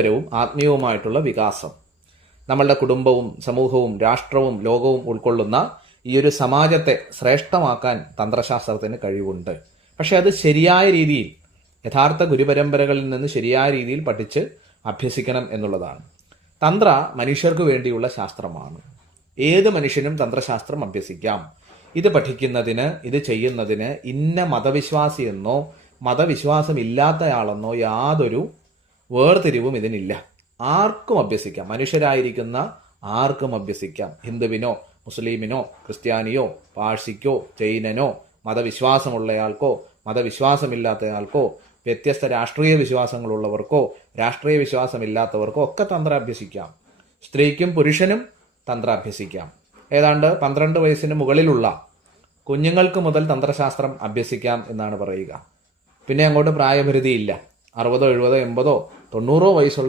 പരവും ആത്മീയവുമായിട്ടുള്ള വികാസം, നമ്മളുടെ കുടുംബവും സമൂഹവും രാഷ്ട്രവും ലോകവും ഉൾക്കൊള്ളുന്ന ഈ ഒരു സമാജത്തെ ശ്രേഷ്ഠമാക്കാൻ തന്ത്രശാസ്ത്രത്തിന് കഴിവുണ്ട്. പക്ഷെ അത് ശരിയായ രീതിയിൽ, യഥാർത്ഥ ഗുരുപരമ്പരകളിൽ നിന്ന് ശരിയായ രീതിയിൽ പഠിച്ച് അഭ്യസിക്കണം എന്നുള്ളതാണ്. തന്ത്ര മനുഷ്യർക്ക് വേണ്ടിയുള്ള ശാസ്ത്രമാണ്. ഏത് മനുഷ്യനും തന്ത്രശാസ്ത്രം അഭ്യസിക്കാം. ഇത് പഠിക്കുന്നതിന്, ഇത് ചെയ്യുന്നതിന് ഇന്ന മതവിശ്വാസിയെന്നോ മതവിശ്വാസമില്ലാത്തയാളെന്നോ യാതൊരു വേർതിരിവും ഇതിനില്ല. ആർക്കും അഭ്യസിക്കാം. മനുഷ്യരായിരിക്കുന്ന ആർക്കും അഭ്യസിക്കാം. ഹിന്ദുവിനോ മുസ്ലിമിനോ ക്രിസ്ത്യാനിയോ പാഴ്സിക്കോ ജൈനനോ മതവിശ്വാസമുള്ളയാൾക്കോ മതവിശ്വാസമില്ലാത്തയാൾക്കോ വ്യത്യസ്ത രാഷ്ട്രീയ വിശ്വാസങ്ങളുള്ളവർക്കോ രാഷ്ട്രീയ വിശ്വാസമില്ലാത്തവർക്കോ ഒക്കെ തന്ത്ര അഭ്യസിക്കാം. സ്ത്രീക്കും പുരുഷനും തന്ത്ര അഭ്യസിക്കാം. ഏതാണ്ട് 12 വയസ്സിന് മുകളിലുള്ള കുഞ്ഞുങ്ങൾക്ക് മുതൽ തന്ത്രശാസ്ത്രം അഭ്യസിക്കാം എന്നാണ് പറയുക. പിന്നെ അങ്ങോട്ട് പ്രായപരിധിയില്ല. 60, 70, 80, 90 വയസ്സുള്ള